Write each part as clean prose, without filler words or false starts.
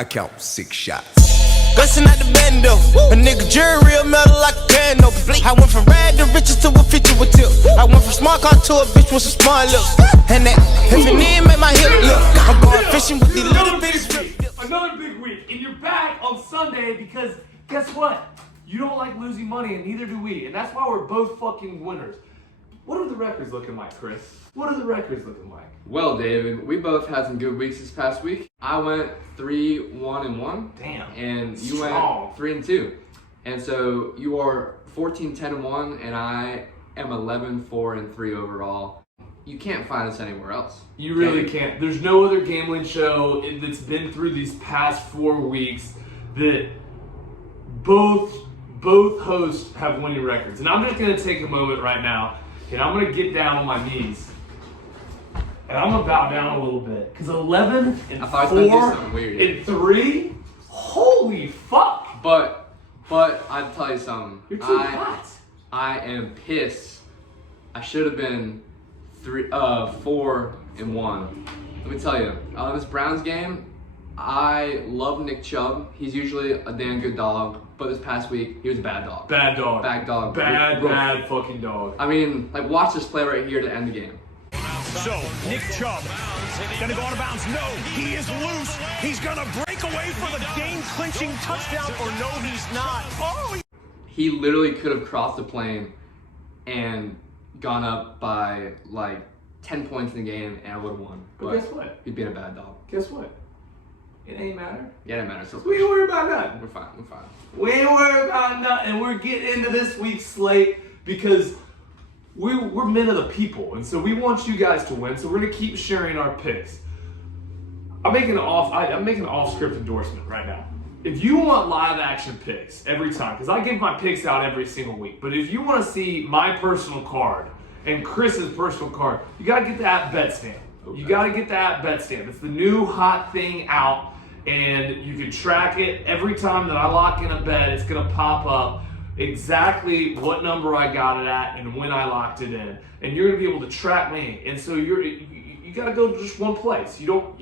I count 6 shots. Bustin' at the bando, a nigga jury real metal like a piano. I went from rad to riches to a feature with tip. I went from smart car to a bitch with some smart lips. And that, if you need, make my hip look. I'm going fishing with these little bitties. Another big week, and you're back on Sunday because guess what? You don't like losing money, and neither do we, and that's why we're both fucking winners. What are the records looking like, Chris? What are the records looking like? Well, David, we both had some good weeks this past week. I went 3-1-1. Damn. And you Strong. went 3-2. And so you are 14-10-1, and I am 11-4-3 overall. You can't find us anywhere else. You really can't. There's no other gambling show that's been through these past 4 weeks that both hosts have winning records. And I'm just gonna take a moment right now, and I'm gonna get down on my knees. And I'm gonna bow down a little bit. Cause 11-4-3, holy fuck. But I'd tell you something. You're too hot. I am pissed. I should have been 4-1. Let me tell you, this Browns game, I love Nick Chubb. He's usually a damn good dog, but this past week he was a bad dog. Bad dog. Bad dog. Bad fucking dog. I mean, like, watch this play right here to end the game. So, Nick Chubb, gonna go out of bounds. No, he is loose. He's gonna break away for the game-clinching touchdown, or no, he's not. Oh! He literally could have crossed the plane and gone up by like 10 points in the game, and I would have won. But guess what? He'd been a bad dog. Guess what? It ain't matter. Yeah, it matters. We ain't worried about nothing. We're fine. We ain't worried about nothing. We're getting into this week's slate because we're men of the people, and so we want you guys to win. So we're gonna keep sharing our picks. I'm making an off-script endorsement right now. If you want live action picks every time, because I give my picks out every single week, but if you want to see my personal card and Chris's personal card, you gotta get the app BetStamp. You gotta get the app BetStamp. It's the new hot thing out, and you can track it every time that I lock in a bet. It's gonna pop up exactly what number I got it at and when I locked it in, and you're gonna be able to track me. And so you gotta go to just one place. You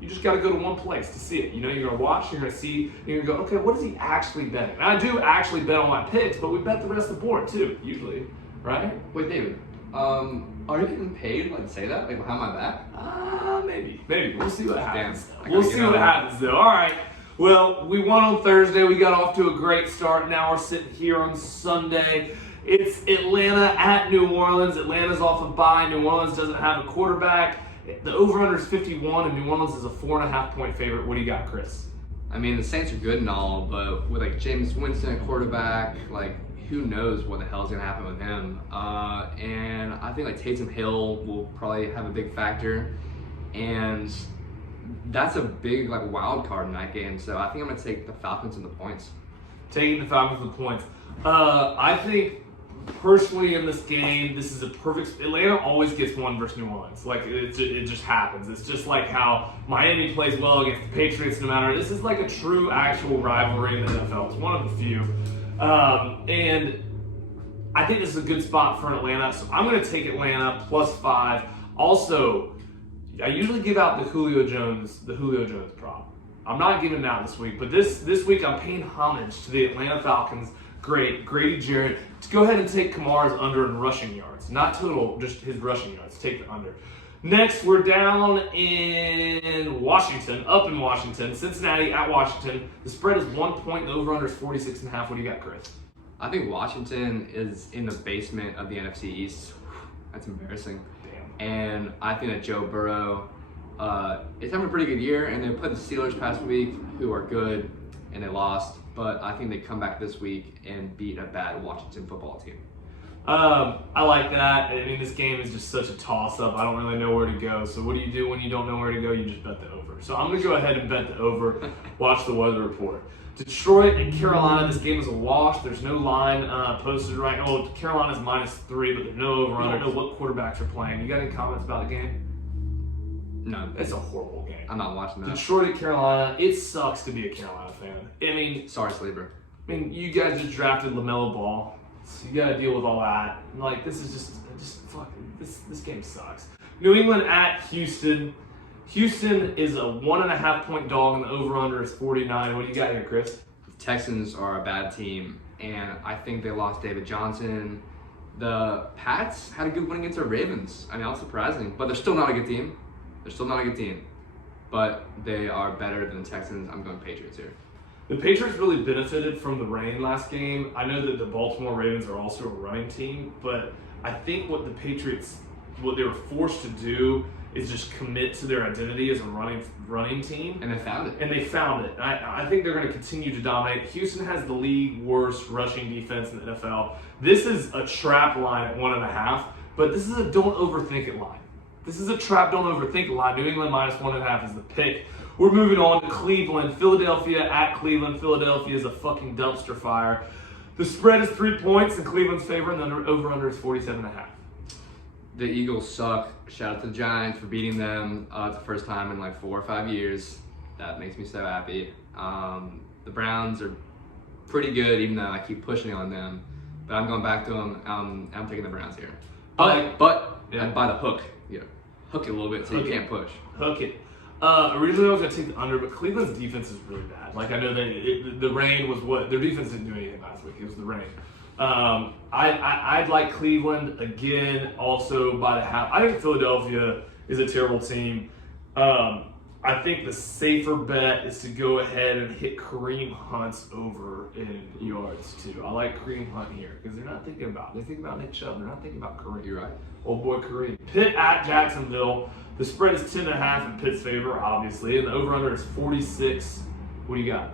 just gotta go to one place to see it. You're gonna watch, you're gonna see, and you're gonna go, okay, what is he actually betting? And I do actually bet on my picks, but we bet the rest of the board too, usually, right? Wait, David, are you getting paid to say that? Like, behind my back? Maybe. We'll see what happens. Damn, We'll see what happens though. All right. Well, we won on Thursday. We got off to a great start. Now we're sitting here on Sunday. It's Atlanta at New Orleans. Atlanta's off a bye. New Orleans doesn't have a quarterback. The over-under is 51, and New Orleans is a 4.5-point favorite. What do you got, Chris? I mean, the Saints are good and all, but with James Winston at quarterback, who knows what the hell is going to happen with him. And I think Taysom Hill will probably have a big factor. And that's a big wild card in that game. So I think I'm going to take the Falcons and the points. Taking the Falcons and the points. I think personally in this game, this is a perfect. Atlanta always gets one versus New Orleans. It just happens. It's just like how Miami plays well against the Patriots. No matter, this is like a true actual rivalry in the NFL. It's one of the few, and I think this is a good spot for Atlanta. So I'm going to take Atlanta +5. Also, I usually give out the Julio Jones prop. I'm not giving it out this week, but this week I'm paying homage to the Atlanta Falcons. Great, Grady Jarrett. To go ahead and take Kamara's under in rushing yards. Not total, just his rushing yards. Take the under. Next, we're down in Washington, up in Washington. Cincinnati at Washington. The spread is 1 point. The over-under is 46.5. What do you got, Chris? I think Washington is in the basement of the NFC East. That's embarrassing. Damn. And I think that Joe Burrow is having a pretty good year, and they played the Steelers past week, who are good, and they lost. But I think they come back this week and beat a bad Washington football team. I like that. I mean, this game is just such a toss-up. I don't really know where to go. So what do you do when you don't know where to go? You just bet the over. So I'm going to go ahead and bet the over. Watch the weather report. Detroit and Carolina, this game is a wash. There's no line posted right now. Well, Carolina's -3, but there's no over. I don't know what quarterbacks are playing. You got any comments about the game? No. It's a horrible game. I'm not watching that. Detroit at Carolina, it sucks to be a Carolina fan. I mean, Sorry, Sleeper. you guys just drafted LaMelo Ball, so you got to deal with all that. This is just fucking, this game sucks. New England at Houston. Houston is a 1.5 point dog, and the over/under is 49. What do you got here, Chris? Texans are a bad team, and I think they lost David Johnson. The Pats had a good win against the Ravens. I mean, that was surprising, but they're still not a good team. But they are better than the Texans. I'm going Patriots here. The Patriots really benefited from the rain last game. I know that the Baltimore Ravens are also a running team, but I think what the Patriots, what they were forced to do is just commit to their identity as a running team. And they found it. I think they're going to continue to dominate. Houston has the league worst rushing defense in the NFL. This is a trap line at 1.5, but this is a don't overthink it line. This is a trap, don't overthink it line. New England minus 1.5 is the pick. We're moving on to Cleveland. Philadelphia at Cleveland. Philadelphia is a fucking dumpster fire. The spread is 3 points in Cleveland's favor, and the over/under is 47.5. The Eagles suck. Shout out to the Giants for beating them. It's the first time in like 4 or 5 years. That makes me so happy. The Browns are pretty good, even though I keep pushing on them. But I'm going back to them. I'm taking the Browns here. But Yeah. by the hook. Hook it a little bit so you can't push. Hook it. Originally I was going to take the under, but Cleveland's defense is really bad. Like, I know that the rain was what their defense didn't do anything last week. It was the rain. I'd like Cleveland again, also by the half. I think Philadelphia is a terrible team. I think the safer bet is to go ahead and hit Kareem Hunt's over in yards too. I like Kareem Hunt here because they think about Nick Chubb. They're not thinking about Kareem. You're right. Old boy Kareem. Pitt at Jacksonville. The spread is 10.5 in Pitt's favor, obviously, and the over/under is 46. What do you got?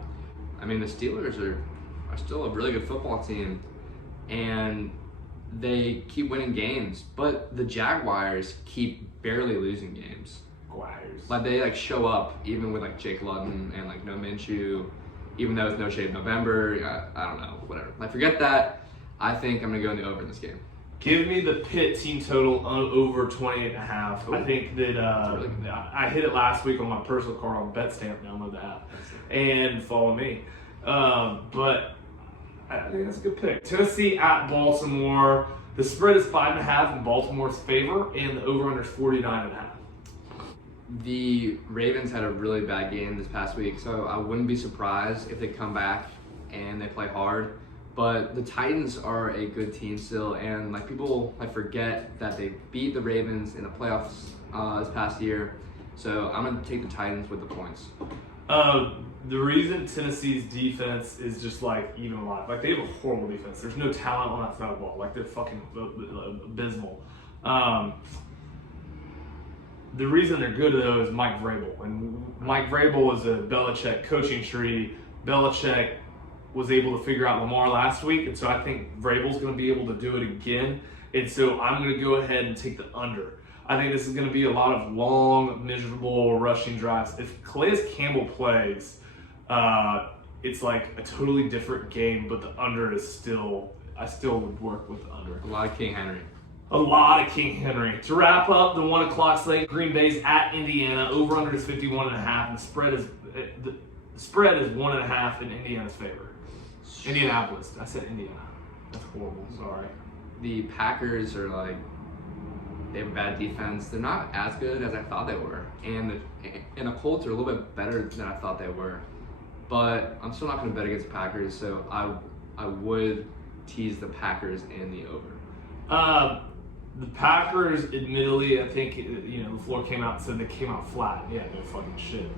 I mean, the Steelers are still a really good football team, and they keep winning games, but the Jaguars keep barely losing games. Jaguars. Like, they show up even with Jake Luton and no Minshew, even though it's No Shave November. I don't know, whatever. Forget that. I think I'm gonna go in the over in this game. Give me the Pitt team total over 20.5. Ooh. I think that Really good. I hit it last week on my personal card on BetStamp. Download the app and follow me. But I think that's a good pick. Tennessee at Baltimore. The spread is 5.5 in Baltimore's favor, and the over/under is 49.5. The Ravens had a really bad game this past week, so I wouldn't be surprised if they come back and they play hard. But the Titans are a good team still, and people forget that they beat the Ravens in the playoffs this past year. So I'm gonna take the Titans with the points. The reason Tennessee's defense is just even alive, they have a horrible defense. There's no talent on that side of the ball. They're fucking abysmal. The reason they're good though is Mike Vrabel, and Mike Vrabel is a Belichick coaching tree. Belichick was able to figure out Lamar last week, and so I think Vrabel's going to be able to do it again. And so I'm going to go ahead and take the under. I think this is going to be a lot of long, miserable rushing drives. If Calais Campbell plays, it's a totally different game, but the under is still, I still would work with the under. A lot of King Henry. A lot of King Henry. To wrap up the 1 o'clock slate, Green Bay's at Indiana. Over/under is 51.5, and the spread is 1.5 in Indiana's favor. Indianapolis. I said Indiana. That's horrible. Sorry. The Packers are they have a bad defense. They're not as good as I thought they were, and the Colts are a little bit better than I thought they were. But I'm still not going to bet against the Packers, so I would tease the Packers in the over. The Packers, admittedly, I think the floor came out and said they came out flat. Yeah, no fucking shit.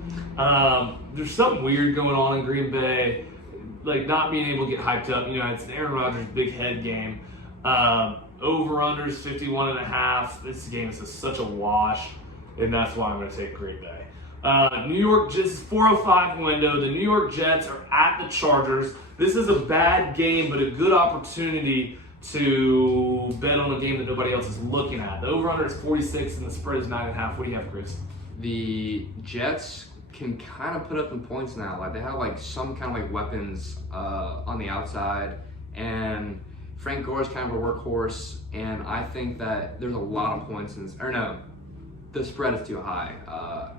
There's something weird going on in Green Bay, not being able to get hyped up. It's an Aaron Rodgers big head game. Over/under is 51.5. This game is such a wash, and that's why I'm going to take Green Bay. New York Jets, 4:05 window. The New York Jets are at the Chargers. This is a bad game, but a good opportunity to bet on a game that nobody else is looking at. The over/under is 46 and the spread is 9.5. What do you have, Chris? The Jets can kind of put up in points now. They have some kind of weapons on the outside, and Frank Gore is kind of a workhorse, and I think that there's a lot of points in this. Or no, the spread is too high.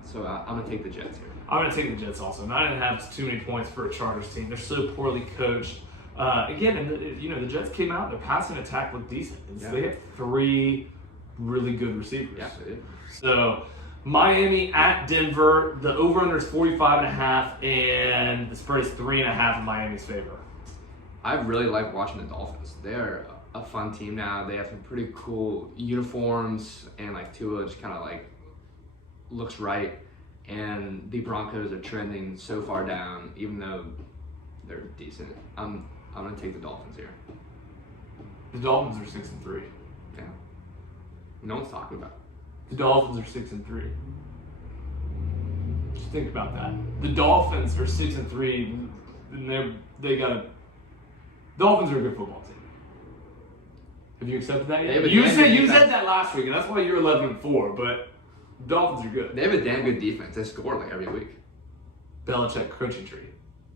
So I'm gonna take the Jets here. I'm going to take the Jets also. 9.5 is too many points for a Chargers team. They're so poorly coached. Again, and the Jets came out, their passing attack looked decent. Yeah. They have 3 really good receivers. Yeah, they did. So Miami at Denver. The over-under is 45.5, and the spread is 3.5 in Miami's favor. I really like watching the Dolphins. They are a fun team now. They have some pretty cool uniforms, and like Tua just kind of like looks right. And the Broncos are trending so far down, even though they're decent. I'm gonna take the Dolphins here. The Dolphins are 6-3. Yeah. No one's talking about it. The Dolphins are 6-3. Just think about that. The Dolphins are 6-3, and Dolphins are a good football team. Have you accepted that yet? You said that last week, and that's why you're 11-4. But Dolphins are good. They have a damn good defense. They score like every week. Belichick coaching tree.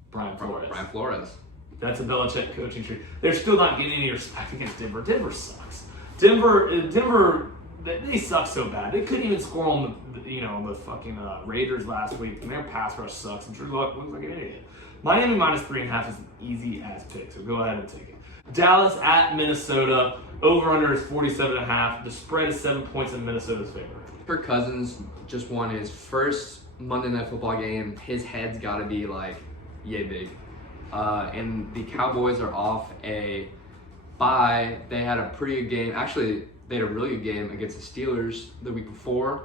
Brian Flores. That's a Belichick coaching tree. They're still not getting any respect against Denver. Denver sucks. Denver, they suck so bad. They couldn't even score on the fucking Raiders last week, and their pass rush sucks. And Drew Luck looks like an idiot. Miami minus 3.5 is an easy ass pick, so go ahead and take it. Dallas at Minnesota. Over/under is 47.5. The spread is 7 points in Minnesota's favor. Kirk Cousins just won his first Monday Night Football game. His head's got to be like yay big. And the Cowboys are off a bye. They had a pretty good game. Actually, they had a really good game against the Steelers the week before.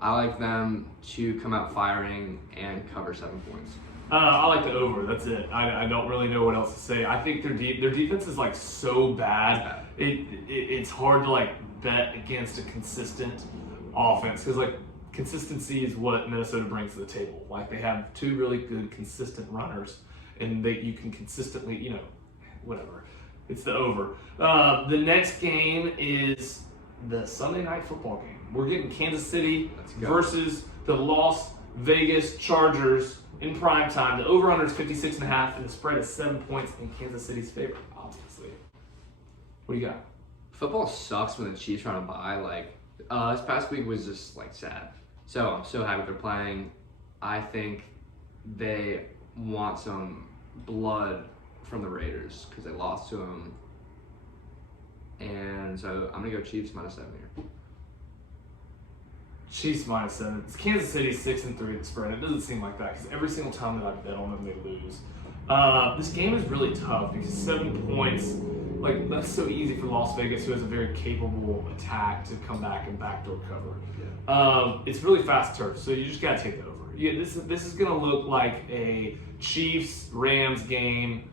I like them to come out firing and cover 7 points. I like the over. That's it. I don't really know what else to say. I think their defense is like so bad. It's hard to like bet against a consistent offense because like consistency is what Minnesota brings to the table. Like they have two really good consistent runners, and you can consistently whatever. It's the over. The next game is the Sunday Night Football game. We're getting Kansas City versus the Las Vegas Chargers in prime time. The over/under is 56.5, and the spread is 7 points in Kansas City's favor. Obviously, what do you got? Football sucks when the Chiefs run a bye. Like this past week was just like sad. So I'm so happy they're playing. I think they want some blood from the Raiders because they lost to them. And so I'm going to go Chiefs minus 7 here. Chiefs minus 7. It's Kansas City 6-3 at spread. It doesn't seem like that because every single time that I bet on them, they lose. This game is really tough because 7 points, like that's so easy for Las Vegas, who has a very capable attack, to come back and backdoor cover. Yeah. It's really fast turf, so you just got to take the over. Yeah, this is going to look like a Chiefs-Rams game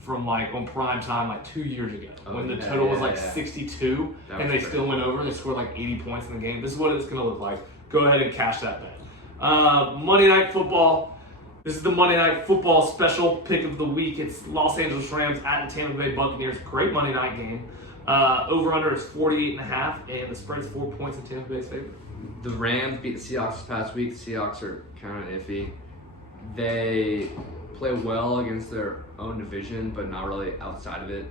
from like on prime time like 2 years ago when the total was like 62 and they still went over and they scored like 80 points in the game. This is what it's going to look like. Go ahead and cash that bet. Monday Night Football. This is the Monday Night Football special pick of the week. It's Los Angeles Rams at the Tampa Bay Buccaneers. Great Monday night game. Over/under is 48.5, and the spread is 4 points in Tampa Bay's favor. The Rams beat the Seahawks this past week. The Seahawks are kind of iffy. They play well against their own division, but not really outside of it.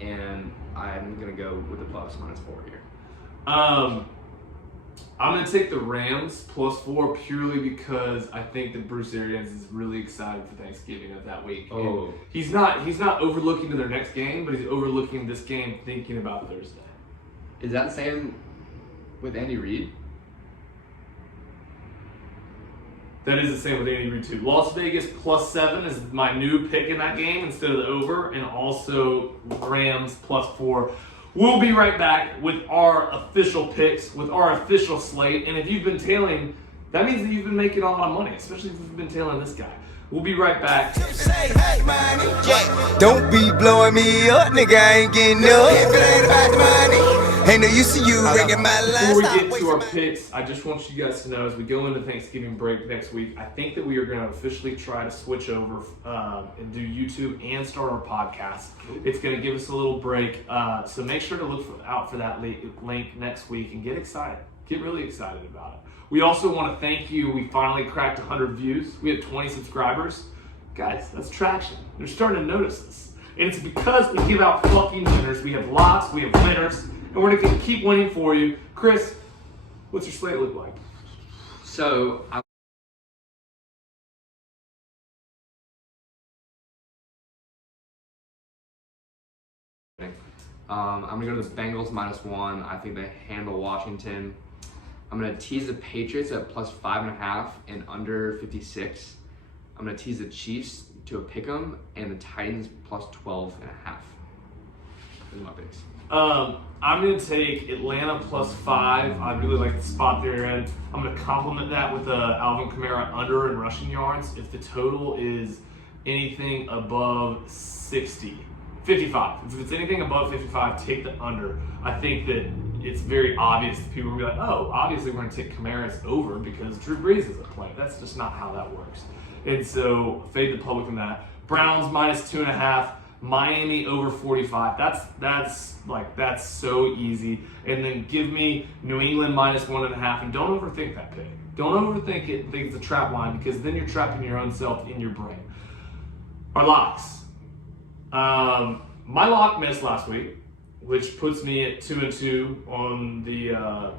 And I'm going to go with the Bucs minus 4 here. I'm going to take the Rams plus 4 purely because I think that Bruce Arians is really excited for Thanksgiving of that week. Oh. And he's not overlooking to their next game, but he's overlooking this game thinking about Thursday. Is that the same with Andy Reid? That is the same with Andy Reid too. Las Vegas plus 7 is my new pick in that game instead of the over, and also Rams plus 4. We'll be right back with our official picks, with our official slate. And if you've been tailing, that means that you've been making a lot of money, especially if you've been tailing this guy. We'll be right back. Don't be blowing me up, nigga. I ain't getting up. If it ain't about the money, ain't no use to you ringing my line. Before we get to our picks, I just want you guys to know as we go into Thanksgiving break next week, I think that we are going to officially try to switch over and do YouTube and start our podcast. It's going to give us a little break. So make sure to look out for that link next week and get excited. Get really excited about it. We also want to thank you. We finally cracked 100 views. We had 20 subscribers. Guys, that's traction. They're starting to notice us. And it's because we give out fucking winners. We have lots, we have winners, and we're going to keep winning for you. Chris, what's your slate look like? So, I'm going to go to the Bengals minus 1. I think they handle Washington. I'm going to tease the Patriots at plus 5.5 and under 56. I'm going to tease the Chiefs to a pick'em and the Titans plus 12.5. Those are my picks. I'm going to take Atlanta plus 5. I really like the spot they're in. I'm going to complement that with Alvin Kamara under in rushing yards. If the total is anything above 55. If it's anything above 55, take the under. I think that it's very obvious that people will be like, oh, obviously we're going to take Kamara's over because Drew Brees isn't playing. That's just not how that works. And so fade the public in that. Browns minus 2.5. Miami over 45. That's so easy. And then give me New England minus 1.5. And don't overthink that pick. Don't overthink it. Think it's a trap line because then you're trapping your own self in your brain. Our locks. My lock missed last week, which puts me at 2-2 on the year.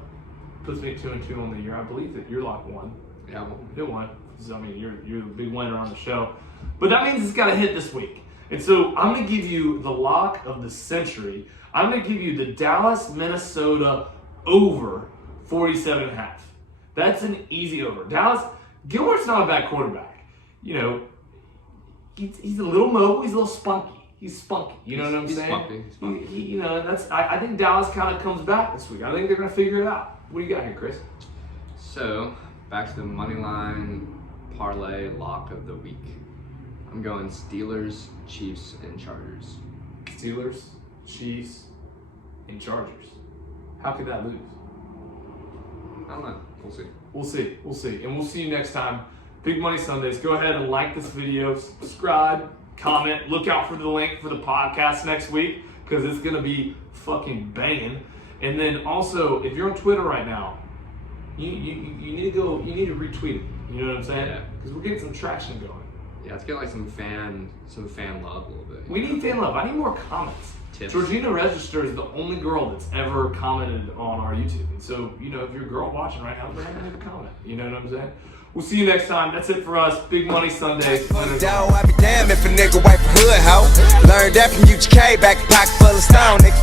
I believe that your lock won. Yeah, it won. So, I mean, you're the big winner on the show. But that means it's got to hit this week. And so I'm going to give you the lock of the century. I'm going to give you the Dallas, Minnesota over 47.5. That's an easy over. Dallas, Gilbert's not a bad quarterback. You know, he's a little mobile. He's a little spunky. He's spunky. You know what I'm saying? He's spunky. You know, I think Dallas kind of comes back this week. I think they're going to figure it out. What do you got here, Chris? So, back to the money line parlay lock of the week. I'm going Steelers, Chiefs, and Chargers. Steelers, Chiefs, and Chargers. How could that lose? I don't know. We'll see. We'll see. And we'll see you next time. Big Money Sundays. Go ahead and like this video, subscribe, comment. Look out for the link for the podcast next week because it's going to be fucking banging. And then also, if you're on Twitter right now, you need to retweet it. You know what I'm saying? Yeah. Because we're getting some traction going. Yeah, let's get like some fan love a little bit. We need fan love. I need more comments. Tips. Georgina Register is the only girl that's ever commented on our YouTube. And so, you know, if you're a girl watching right now, go ahead and leave a comment. You know what I'm saying? We'll see you next time. That's it for us. Big Money Sundays. Down, I be damn if a nigga wipe a hood, ho. Learned that from UGK, back pocket full of stone, nigga.